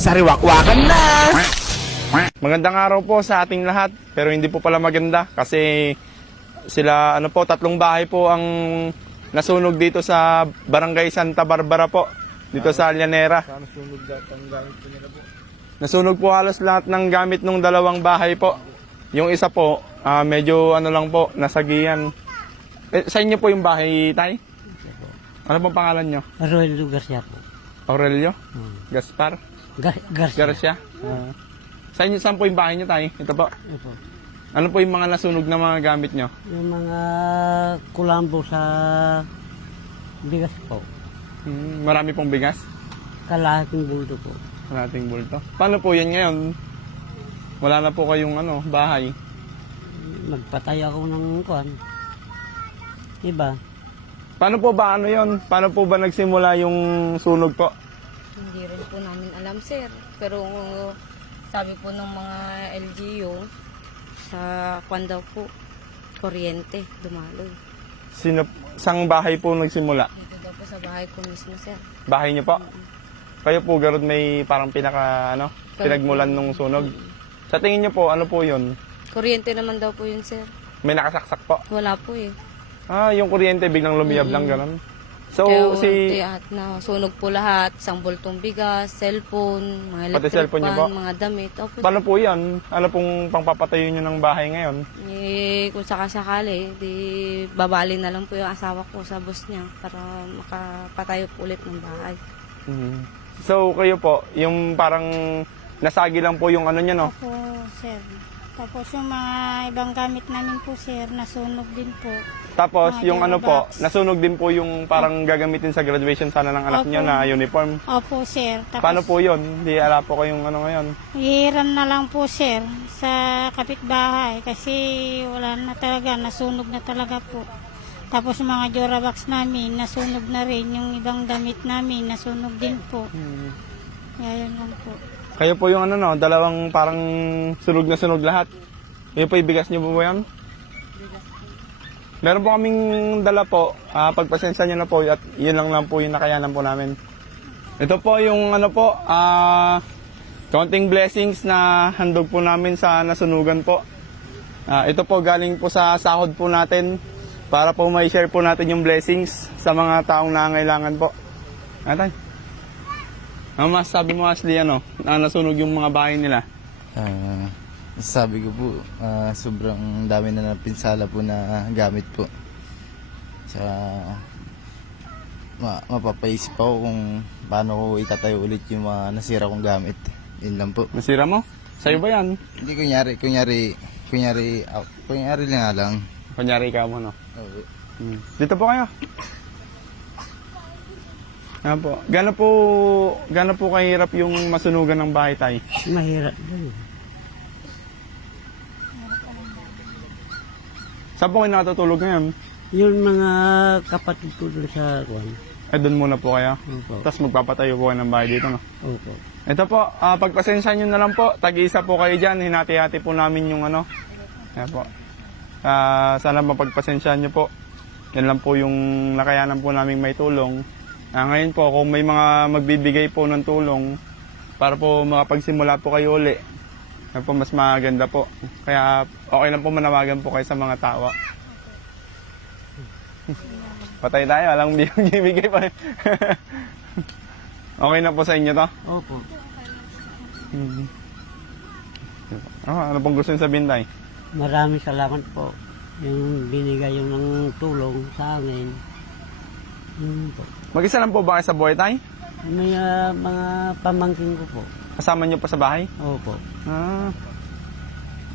Sariwakwakan na! Magandang araw po sa ating lahat, pero hindi po pala maganda kasi sila tatlong bahay po ang nasunog dito sa Barangay Santa Barbara po, dito sa Llanera. Nasunog lahat ang gamit po nila po. Nasunog po halos lahat ng gamit ng dalawang bahay po. Yung isa po, medyo lang po, nasagiyan. Sa inyo po yung bahay, Tay? Ano pong pangalan nyo? Aurelio Garcia po. Aurelio? Gaspar? Garcia? Sa inyo, saan po yung bahay nyo, Tay? Ito po. Ito. Ano po yung mga nasunog na mga gamit nyo? Yung mga kulambo sa bigas po. Marami pong bigas? Kalahating bulto po. Kalahating bulto. Paano po yan ngayon? Wala na po kayong bahay. Magpatay ako ng kuwan. Iba. Paano po ba yon? Paano po ba nagsimula yung sunog po? Hindi rin po namin alam, sir. Pero sabi po ng mga LGU, sa kwan daw po, kuryente, dumaloy. Sang bahay po nagsimula? Dito daw po sa bahay ko mismo, sir. Bahay niyo po? Kayo po, Garod, may parang pinagmulan nung sunog. Sa tingin niyo po, ano po yun? Kuryente naman daw po yun, sir. May nakasaksak po? Wala po eh. Yung kuryente biglang lumiyab lang, gano'n. So, Kaya sunog po lahat, isang bultong bigas, cellphone, mga Pati electric cellphone niyo po? fan, mga damit. Opo, paano po yan? Ano pong pangpapatayo niyo ng bahay ngayon? kung sakasakali, di babali na lang po yung asawa ko sa boss niya para makapatayo po ulit ng bahay. So, kayo po, yung parang nasagi lang po yung niya, no? Opo, sir. Tapos yung mga ibang gamit namin po, sir, nasunog din po. Tapos, Mga yung Durabox. nasunog din po yung parang gagamitin sa graduation sana ng anak Opo. niyo na uniform. Opo, sir. Tapos, Paano po yun? Hindi ala po kayong ngayon. hihiram na lang po, sir, sa kapitbahay kasi wala na talaga, nasunog na talaga po. Tapos yung mga Durabox namin, nasunog na rin. Yung ibang damit namin, nasunog din po. Kaya yun lang po. Kayo po yung dalawang parang sunog na sunog lahat. Yun po ibigas niyo po ba yan? Meron po kaming dala po. Pagpasensya niyo na po at yun lang po yung nakayanan po namin. Ito po yung counting blessings na handog po namin sa nasunugan po. Ito po galing po sa sahod po natin para po may share po natin yung blessings sa mga taong nangangailangan po. Atay. Ano masasabi mo, Ashley, na nasunog yung mga bahay nila? Sabi ko po, sobrang dami na napinsala po na gamit po. Tsaka mapapaisip ako kung paano ko itatayo ulit yung mga nasira kong gamit. Yun lang po. Nasira mo? Sa'yo ba yan? Hindi kunyari lang. Kunyari ikaw mo, no? Oo. Dito po kayo. Gano'n po kahirap yung masunugan ng bahay, Tay? Mahirap din. Saan po kayo natutulog ngayon? Yung mga kapatid ko doon sa kuwan. Doon muna po kayo. Opo. Tapos magpapatayo po kayo ng bahay dito, no? Opo. Ito po, pagpasensya nyo na lang po. Tag-isa po kayo dyan. Hinati-hati po namin yung Ayan po. Sana mapagpasensya nyo po. Yan lang po yung nakayanan po namin may tulong. Ngayon po, kung may mga magbibigay po ng tulong para po makapagsimula po kayo uli, yan po mas maganda po. Kaya okay lang po manawagan po kayo sa mga tao. Patay tayo, alang bibigay pa. Okay na po sa inyo to? Opo. Ano pong gusto nyo sabihin, Tay? Maraming salamat po. Yung binigay yung ng tulong sa amin. Yun po. Mag-isa lang po ba kayo sa buhay, Tay? May mga pamangkin ko po. Kasama nyo pa sa bahay? Opo.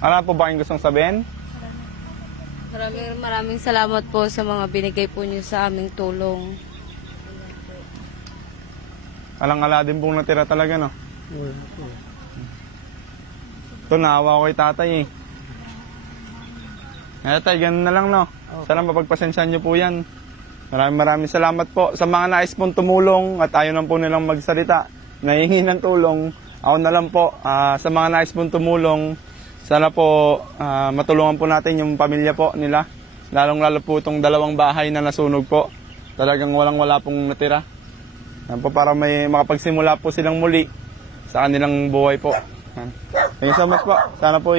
Ano po ba kayong gustong sabihin? Maraming salamat po sa mga binigay po niyo sa aming tulong. Alang-ala din pong natira talaga, no? Wala po. Ito, naawa ko kay tatay eh. Tay, ganun na lang, no? Sana mapagpasensyahan niyo po yan. Maraming salamat po sa mga nais pong tumulong at ayaw lang po nilang magsalita. Nahingi ng tulong. Ako na lang po, sa mga nais pong tumulong, sana po matulungan po natin yung pamilya po nila. Lalong-lalo po itong 2 bahay na nasunog po. Talagang walang-wala pong natira. Yan po, para may makapagsimula po silang muli sa kanilang buhay po. Yan. Thank you so much po. Sana po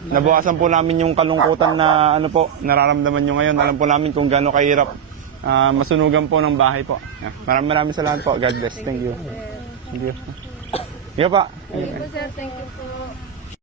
nabukasan po namin yung kalungkutan na nararamdaman nyo ngayon. Alam po namin kung gaano kahirap masunugan po ng bahay po. Yan. Maraming salamat po. God bless. Thank you. Thank you. Sige pa. Thank you po, sir. Thank you po.